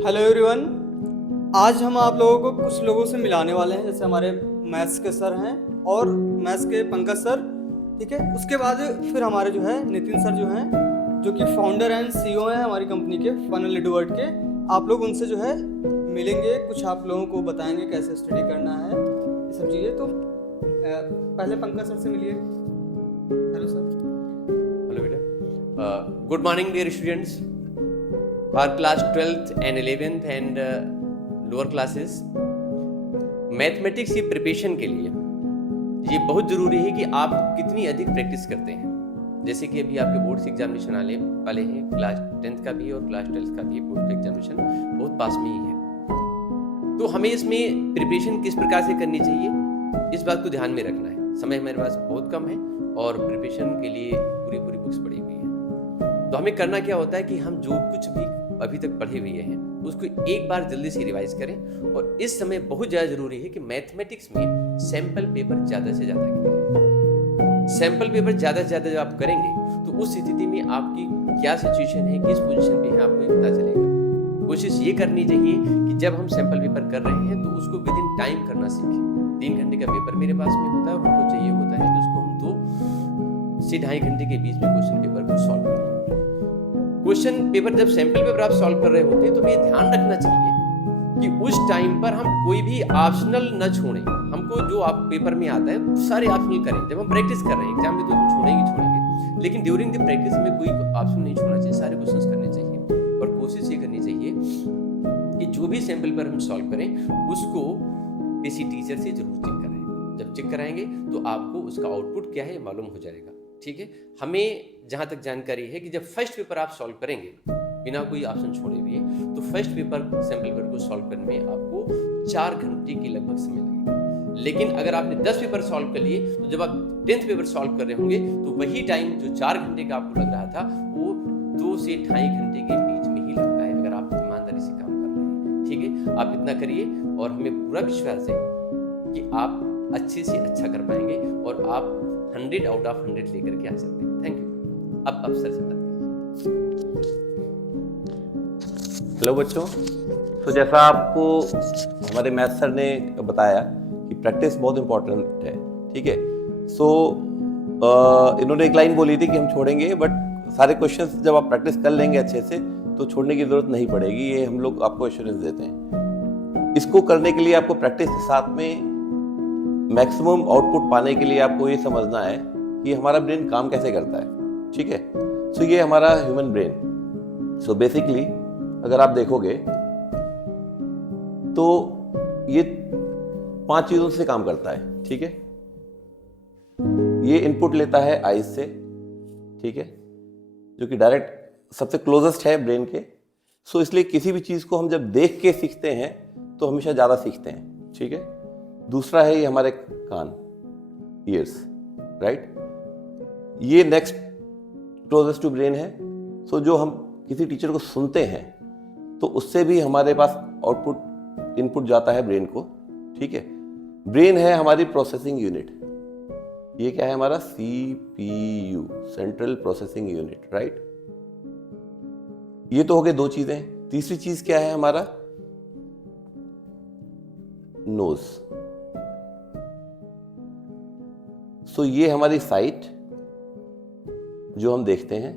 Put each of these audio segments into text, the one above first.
Hello everyone. आज हम आप लोगों को कुछ लोगों से मिलाने वाले हैं, जैसे हमारे मैथ्स के सर हैं और मैथ्स के पंकज सर। ठीक है, उसके बाद फिर हमारे जो है नितिन सर जो हैं, जो कि फाउंडर एंड सीईओ हैं हमारी कंपनी के फनल एडवर्ड के। आप लोग उनसे जो है मिलेंगे, कुछ आप लोगों को बताएंगे कैसे स्टडी करना है, ये सब चीज़ें। तो पहले पंकज सर से मिलिए। Hello sir. हेलो बेटा। Good morning dear students. our class 12th and 11th and lower classes, mathematics की प्रिपरेशन के लिए ये बहुत ज़रूरी है कि आप कितनी अधिक प्रैक्टिस करते हैं। जैसे कि अभी आपके बोर्ड्स एग्जामिनेशन आने वाले हैं, क्लास 10th का भी और क्लास 12th का भी बोर्ड का एग्जामिनेशन बहुत पास में ही है। तो हमें इसमें प्रिपरेशन किस प्रकार से करनी चाहिए, इस बात को ध्यान में रखना है। समय हमारे पास बहुत कम है और प्रिपरेशन के लिए पूरी बुक्स पड़ी हुई है। तो हमें करना क्या होता है कि हम जो कुछ भी अभी तक पढ़े हुए हैं उसको एक बार जल्दी से रिवाइज करें। और इस समय बहुत ज़्यादा जरूरी है कि मैथमेटिक्स में सैंपल पेपर ज़्यादा से ज़्यादा करें। सैंपल पेपर ज़्यादा से ज़्यादा जब आप करेंगे तो उस स्थिति में आपकी क्या सिचुएशन है, किस पोजीशन पे है, आपको पता चलेगा। कोशिश ये करनी चाहिए कि जब हम सैंपल पेपर कर रहे हैं तो उसको विद इन टाइम करना सीखें। 3 घंटे का पेपर मेरे पास में होता है और उनको चाहिए होता है कि उसको हम 2 से 2.5 घंटे के बीच में क्वेश्चन पेपर को सॉल्व करें। क्वेश्चन पेपर जब सैंपल पेपर आप सॉल्व कर रहे होते हैं तो हमें ध्यान रखना चाहिए कि उस टाइम पर हम कोई भी ऑप्शनल न छोड़ें। हमको जो आप पेपर में आता है सारे ऑप्शनल करें। जब हम प्रैक्टिस कर रहे हैं एग्जाम में तो हम छोड़ेंगे, लेकिन ड्यूरिंग द प्रैक्टिस में कोई ऑप्शन नहीं छोड़ना चाहिए, सारे क्वेश्चंस करने चाहिए। और कोशिश ये करनी चाहिए कि जो भी सैंपल पेपर हम सॉल्व करें उसको किसी टीचर से जरूर चेक कराएं। जब चेक कराएंगे तो आपको उसका आउटपुट क्या है मालूम हो जाएगा। ठीक है, हमें जहां तक जानकारी है कि जब फर्स्ट पेपर आप सॉल्व करेंगे बिना कोई ऑप्शन छोड़े हुए, तो फर्स्ट पेपर सैंपल पेपर को सॉल्व करने में आपको 4 घंटे के लगभग समय लगेगा। लेकिन अगर आपने 10 पेपर सॉल्व कर लिए तो जब आप 10th पेपर सॉल्व कर रहे होंगे तो वही टाइम जो 4 घंटे का आपको लग रहा था वो 2 से 2.5 घंटे के बीच में ही लगता है, अगर आप ईमानदारी से काम कर रहे हैं। ठीक है, आप इतना करिए और हमें पूरा विश्वास है कि आप अच्छे से अच्छा कर पाएंगे और आप 100 आउट ऑफ 100 लेकर के आ सकते हैं। Thank you. अब अफसर से बात करें। हेलो बच्चों, तो जैसा आपको हमारे मैथ सर ने बताया कि प्रैक्टिस बहुत इम्पोर्टेंट है। ठीक है, सो इन्होंने एक लाइन बोली थी कि हम छोड़ेंगे, बट सारे क्वेश्चंस जब आप प्रैक्टिस कर लेंगे अच्छे से तो छोड़ने की जरूरत नहीं पड़ेगी, ये हम लोग आपको एश्योरेंस देते हैं। इसको करने के लिए आपको प्रैक्टिस के साथ में मैक्सिमम आउटपुट पाने के लिए आपको ये समझना है कि हमारा ब्रेन काम कैसे करता है। ठीक है, सो ये हमारा ह्यूमन ब्रेन। सो बेसिकली अगर आप देखोगे तो ये 5 चीजों से काम करता है। ठीक है, ये इनपुट लेता है आईज से, ठीक है, जो कि डायरेक्ट सबसे क्लोजेस्ट है ब्रेन के। सो इसलिए किसी भी चीज को हम जब देख के सीखते हैं तो हमेशा ज्यादा सीखते हैं। ठीक है, दूसरा है ये हमारे कान, ईयर्स, राइट। ये नेक्स्ट क्लोजेस्ट टू ब्रेन है। सो जो हम किसी टीचर को सुनते हैं तो उससे भी हमारे पास आउटपुट इनपुट जाता है ब्रेन को। ठीक है, ब्रेन है हमारी प्रोसेसिंग यूनिट। ये क्या है हमारा CPU, central processing unit, right. ये तो हो गए 2 चीजें। तीसरी चीज क्या है हमारा नोज। सो ये हमारी साइट जो हम देखते हैं,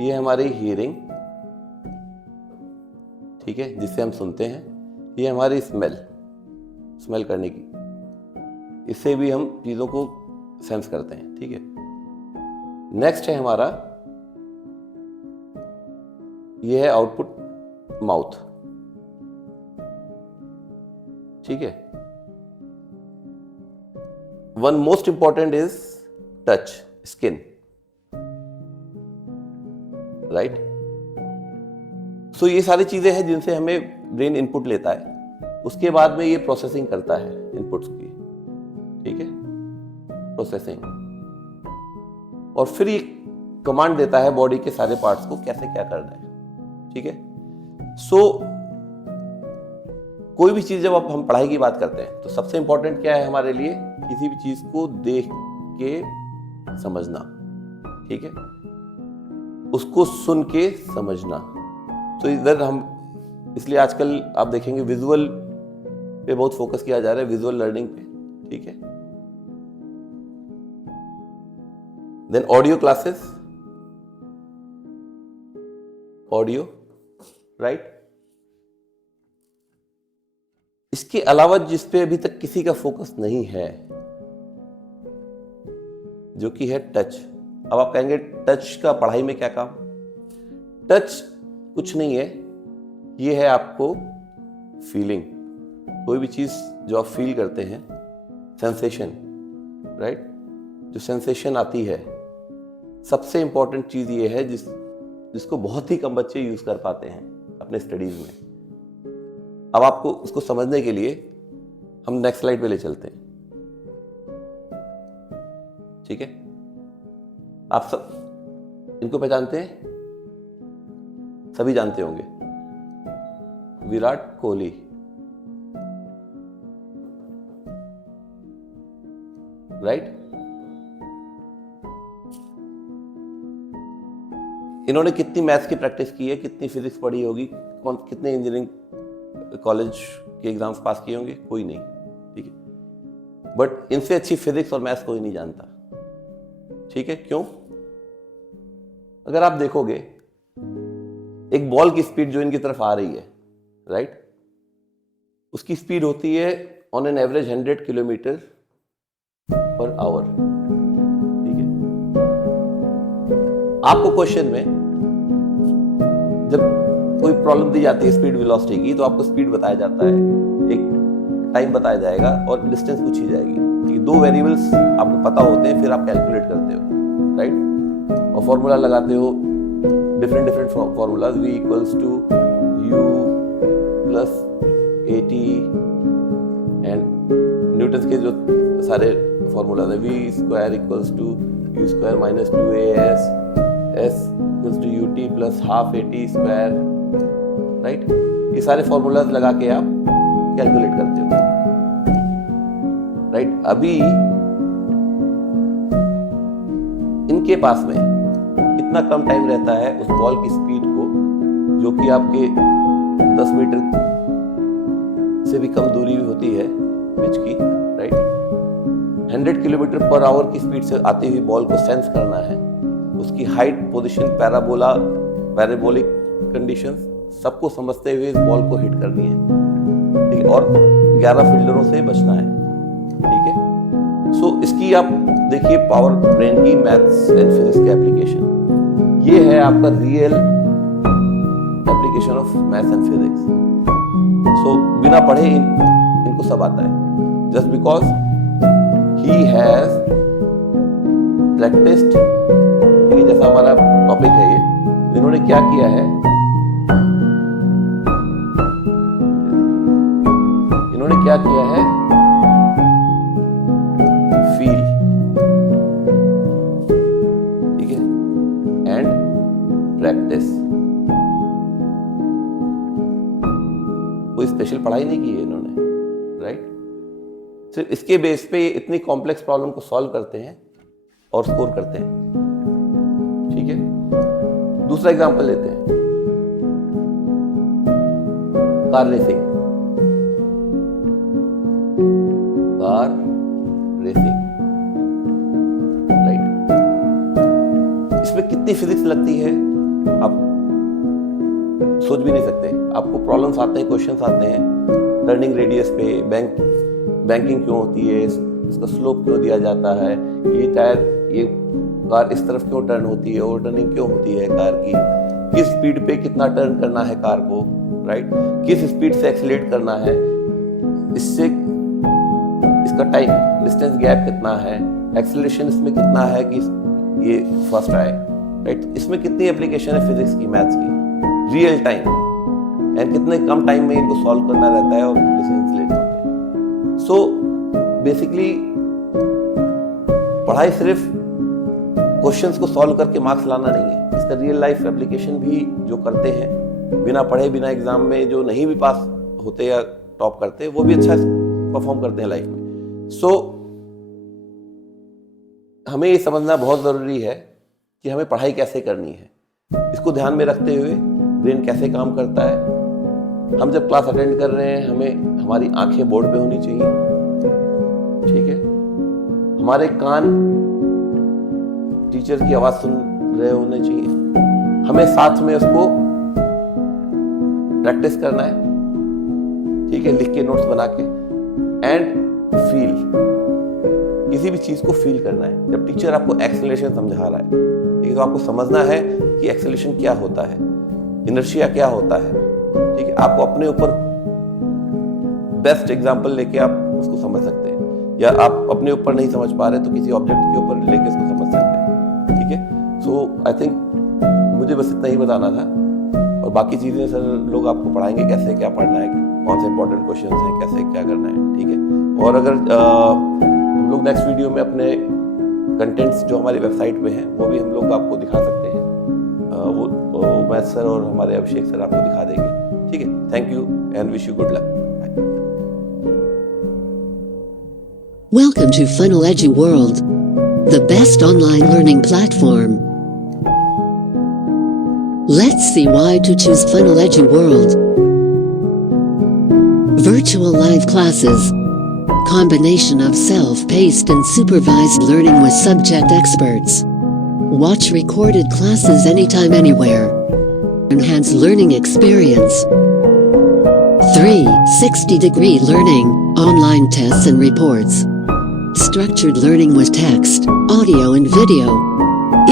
ये हमारी हियरिंग, ठीक है, जिससे हम सुनते हैं। ये हमारी स्मेल करने की, इससे भी हम चीजों को सेंस करते हैं। ठीक है, नेक्स्ट है हमारा, ये है आउटपुट माउथ। ठीक है, one most important is touch, skin, right. So ये सारी चीजें हैं जिनसे हमें ब्रेन इनपुट लेता है, उसके बाद में ये प्रोसेसिंग करता है इनपुट्स की। ठीक है, प्रोसेसिंग, और फिर ये कमांड देता है बॉडी के सारे पार्ट्स को कैसे क्या करना है। ठीक है, सो कोई भी चीज जब हम पढ़ाई की बात करते हैं तो सबसे इंपॉर्टेंट क्या है हमारे लिए, किसी भी चीज को देख के समझना। ठीक है, उसको सुन के समझना। तो इधर हम इसलिए आजकल आप देखेंगे विजुअल पे बहुत फोकस किया जा रहा है, विजुअल लर्निंग पे, ठीक है। Then audio classes, audio, right. इसके अलावा जिस पे अभी तक किसी का फोकस नहीं है, जो कि है टच। अब आप कहेंगे टच का पढ़ाई में क्या काम? टच कुछ नहीं है, ये है आपको फीलिंग, कोई भी चीज जो आप फील करते हैं, सेंसेशन, राइट। जो सेंसेशन आती है, सबसे इंपॉर्टेंट चीज ये है जिसको बहुत ही कम बच्चे यूज कर पाते हैं अपने स्टडीज में। अब आपको उसको समझने के लिए हम नेक्स्ट स्लाइड पे ले चलते हैं, ठीक है। आप सब इनको पहचानते हैं, सभी जानते होंगे, विराट कोहली, राइट। इन्होंने कितनी मैथ्स की प्रैक्टिस की है, कितनी फिजिक्स पढ़ी होगी, कितने इंजीनियरिंग कॉलेज के एग्जाम्स पास किए होंगे? कोई नहीं, ठीक है। बट इनसे अच्छी फिजिक्स और मैथ्स कोई नहीं जानता, ठीक है। क्यों? अगर आप देखोगे एक बॉल की स्पीड जो इनकी तरफ आ रही है, राइट, उसकी स्पीड होती है on an average 100 kilometre per hour, ठीक है। आपको क्वेश्चन में जब कोई प्रॉब्लम दी जाती है स्पीड वेलोसिटी की, तो आपको स्पीड बताया जाता है, एक टाइम बताया जाएगा और डिस्टेंस पूछी जाएगी, ठीक है। 2 वेरिएबल्स आपको पता होते हैं, फिर आप कैलकुलेट करते हो, राइट, और फॉर्मूला लगाते हो, different formulas, v equals to u plus at and Newton के जो सारे फॉर्मूलाज है, v square equals to u square minus 2as, s equals to ut plus half at square, right. ये सारे फॉर्मूलाज लगा के आप कैलकुलेट करते हो, राइट। अभी इनके पास में कितना कम टाइम रहता है उस बॉल की स्पीड को, जो कि आपके 10 मीटर से भी कम दूरी होती है पिच की, राइट। 100 किलोमीटर पर आवर की स्पीड से आती हुई बॉल को सेंस करना है, उसकी हाइट, पोजीशन, पैराबोलिक कंडीशंस सबको समझते हुए इस बॉल को हिट करनी है, ठीक है, और 11 फील्डरों से बचना है, ठीक है। सो इसकी आप देखिए पावर ब्रेन की, मैथ्स एंड फिजिक्स के एप्लीकेशन, ये है आपका real application of maths and physics. So बिना पढ़े इनको सब आता है, just because he has practised, ठीक है। जैसा हमारा टॉपिक है ये, इन्होंने क्या किया है, इन्होंने क्या किया है, फील, ठीक है, एंड प्रैक्टिस। कोई स्पेशल पढ़ाई नहीं की है इन्होंने, राइट। सिर्फ इसके बेस पे इतनी कॉम्प्लेक्स प्रॉब्लम को सॉल्व करते हैं और स्कोर करते हैं, ठीक है। दूसरा एग्जांपल लेते हैं, car racing, car racing, right. इसमें कितनी फिजिक्स लगती है आप सोच भी नहीं सकते। आपको प्रॉब्लम्स आते हैं, क्वेश्चंस आते हैं, टर्निंग रेडियस पे बैंकिंग क्यों होती है, इसका स्लोप क्यों दिया जाता है, ये टायर, ये कार इस तरफ क्यों टर्न होती है, ओवर टर्निंग क्यों होती है कार की, किस स्पीड पे कितना टर्न करना है कार को, राइट, किस स्पीड से एक्सीलरेट करना है, इससे इसका टाइम डिस्टेंस गैप कितना है, एक्सीलरेशन इसमें कितना है कि ये फर्स्ट आए, राइट। इसमें कितनी एप्लीकेशन है फिजिक्स की, मैथ्स की, रियल टाइम, एंड कितने कम टाइम में इनको सॉल्व करना रहता है और डिसीजंस लेने होते हैं। सो बेसिकली पढ़ाई सिर्फ क्वेश्चंस को सॉल्व करके मार्क्स लाना नहीं है, इसका रियल लाइफ एप्लीकेशन भी जो करते हैं बिना पढ़े, बिना एग्जाम में, जो नहीं भी पास होते या टॉप करते, वो भी अच्छा परफॉर्म करते हैं लाइफ में। सो हमें ये समझना बहुत जरूरी है कि हमें पढ़ाई कैसे करनी है, इसको ध्यान में रखते हुए ब्रेन कैसे काम करता है, हम जब क्लास अटेंड कर रहे हैं हमें हमारी आंखें बोर्ड पे होनी चाहिए, ठीक है, हमारे कान टीचर की आवाज सुन रहे होने चाहिए, हमें साथ में उसको प्रैक्टिस करना है, ठीक है, लिख के नोट्स बना के, एंड फील, किसी भी चीज को फील करना है। जब टीचर आपको एक्सेलरेशन समझा रहा है, ठीक है, तो आपको समझना है कि एक्सेलरेशन क्या होता है, इनर्शिया क्या होता है, ठीक है, आपको अपने ऊपर बेस्ट एग्जांपल लेके आप उसको समझ सकते हैं, या आप अपने ऊपर नहीं समझ पा रहे तो किसी ऑब्जेक्ट के ऊपर लेके उसको समझ सकते हैं, ठीक है। सो आई थिंक मुझे बस इतना ही बताना था, और बाकी चीजें सर लोग आपको पढ़ाएंगे कैसे क्या पढ़ना है, कौन से इंपॉर्टेंट क्वेश्चन हैं, कैसे क्या करना है, ठीक है। और अगर हम लोग नेक्स्ट वीडियो में अपने कंटेंट्स जो हमारी वेबसाइट पे हैं वो भी हम लोग आपको दिखा सकते हैं, वो मैथ सर और हमारे अभिषेक सर आपको दिखा देंगे, ठीक है। Thank you and wish you good luck. Welcome to Funnel Edu World, the best online learning platform. Let's see why to choose Funnel Edu World. Virtual live classes. Combination of self-paced and supervised learning with subject experts. Watch recorded classes anytime, anywhere. Enhance learning experience. 360-degree learning, online tests and reports. Structured learning with text, audio and video.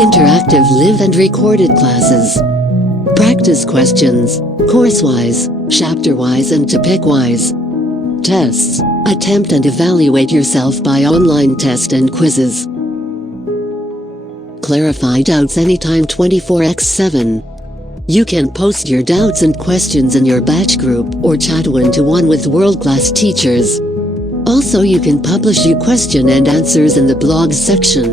Interactive live and recorded classes. Practice questions, course-wise, chapter-wise and topic-wise. Tests. Attempt and evaluate yourself by online test and quizzes. Clarify doubts anytime 24/7. You can post your doubts and questions in your batch group or chat one-to-one with world-class teachers. Also, you can publish your question and answers in the blogs section.